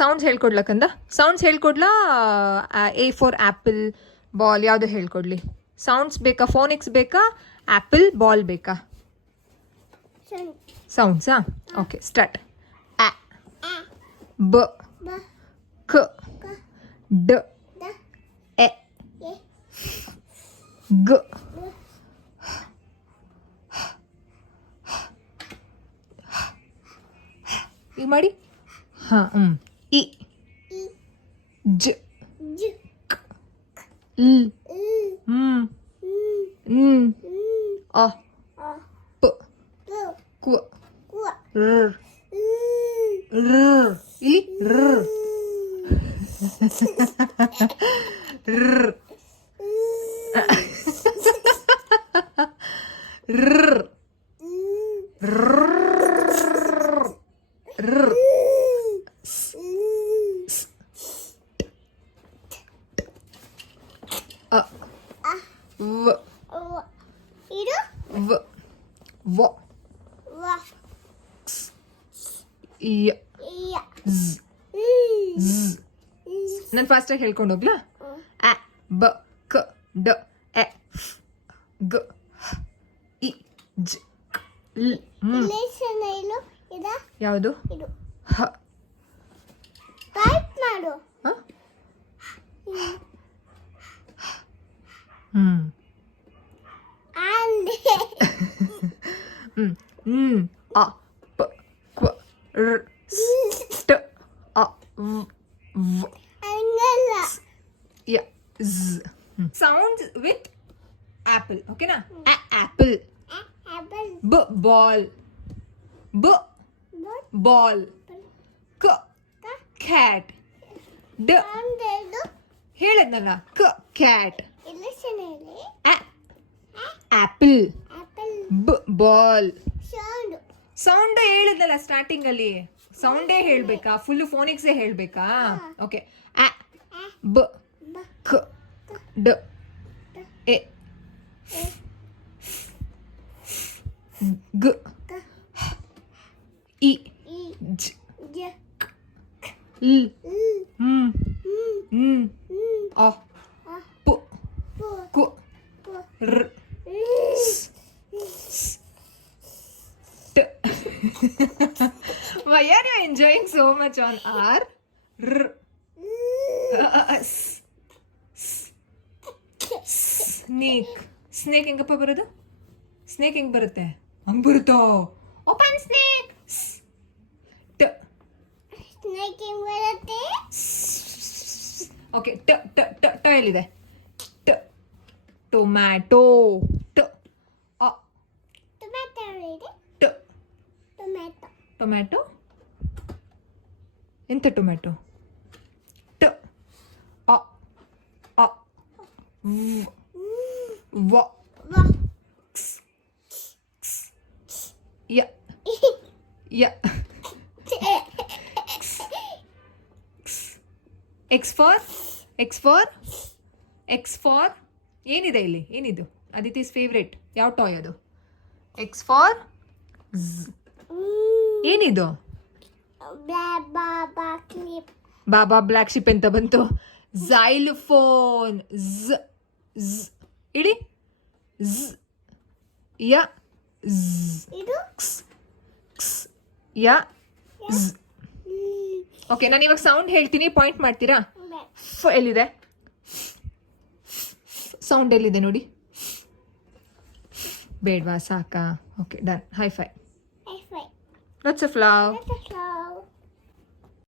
Sounds ಹೇಳ್ಕೊಡ್ಲಕ್ಕಂದ sounds ಹೇಳ್ಕೊಡ್ಲಾ A for apple ball ಯಾವುದು ಹೇಳ್ಕೊಡ್ಲಿ ಸೌಂಡ್ಸ್ ಬೇಕಾ ಫೋನಿಕ್ಸ್ ಬೇಕಾ ಆ್ಯಪಲ್ ಬಾಲ್ ಬೇಕಾ ಸೌಂಡ್ಸಾ ಓಕೆ ಸ್ಟಾರ್ಟ್ ಆ ಬ ಕ ಡ ಎ ಗ ಈಗ ಮಾಡಿ ಹಾಂ ಇ ಜ ಕ ಲ್ ಅ ಪ ಕ್ವ ರ್ ರ್ ಇಲ್ಲಿ ರ್ ರ್ ರ್ ರ್ ಅ ವ ವ ವ ಯ ಝ್ ಝ್ ನಾನು ಫಾಸ್ಟಾಗಿ ಹೇಳ್ಕೊಂಡು ಹೋಗ್ಲಾ ಅ ಬ ಕ ಡ ಎ ಗ ಇ ಜ ಲ್ ಯಾವುದು ಹ ಅ ಪ ಕ್ವ ರ್ ಟ ಅ ವ್ ಯ ಝ್ ಸೌಂಡ್ಸ್ ವಿತ್ ಆಪಲ್ ಓಕೆನಾ ಆಪಲ್ ಬ ಬಾಲ್ ಬ ಬಾಲ್ ಕ ಕ್ಯಾಟ್ ಡ ಹೇಳದ್ನಲ್ಲ ಕ ಕ್ಯಾಟ್ ಆಪಲ್ ಬ ಬಾಲ್ ಸೌಂಡ್ ಹೇಳಿದ್ನಲ್ಲ ಸ್ಟಾರ್ಟಿಂಗ್ ಅಲ್ಲಿ ಸೌಂಡೇ ಹೇಳ್ಬೇಕಾ ಫುಲ್ ಫೋನಿಕ್ಸೇ ಹೇಳ್ಬೇಕಾ ಓಕೆ ಆ ಬ ಕ ಡ ಎ ಗ ಇ ಜ ಲ್ ಅ ಪ ಕು ರ್ Why are you enjoying so much on R? R. Snake. Snake ಹೆಂಗಪ್ಪ ಬರೋದು ಸ್ನೇಕ್ ಹೆಂಗ್ ಬರುತ್ತೆ ಹಂಗ್ ಬರುತ್ತೋ ಓಪನ್ ಸ್ನೇಕ್ ಟ ಓಕೆ ಟ ಟ ಟ ಟ ಎಲ್ಲಿದೆ ಟ ಟೊಮ್ಯಾಟೊ ಟ ಅ ಟ ಟೊಮ್ಯಾಟೊ ಎಂತ ಟೊಮ್ಯಾಟೊ ಟ ಅ ಅ ವ ಯ ಯ ಎಕ್ಸ್ ಫಾರ್ ಏನಿದೆ ಇಲ್ಲಿ ಏನಿದು ಅದಿತಿಸ್ ಫೇವ್ರೇಟ್ ಯಾವ ಟಾಯ್ ಅದು ಎಕ್ಸ್ ಫಾರ್ ಏನಿದು ಬಾಬಾ ಬ್ಲ್ಯಾಕ್ ಶಿಪ್ ಎಂತ ಬಂತು ಝೈಲೋಫೋನ್ ಝ್ ಝ್ ಇಡಿ ಝ್ ಯ ಯ ಓಕೆ ನಾನು ಇವಾಗ ಸೌಂಡ್ ಹೇಳ್ತೀನಿ ಪಾಯಿಂಟ್ ಮಾಡ್ತೀರಾ ಫ್ ಎಲ್ಲಿದೆ ಸೌಂಡ್ ಎಲ್ಲಿದೆ ನೋಡಿ ಬೇಡವಾ ಸಾಕಾ okay done high five lots of love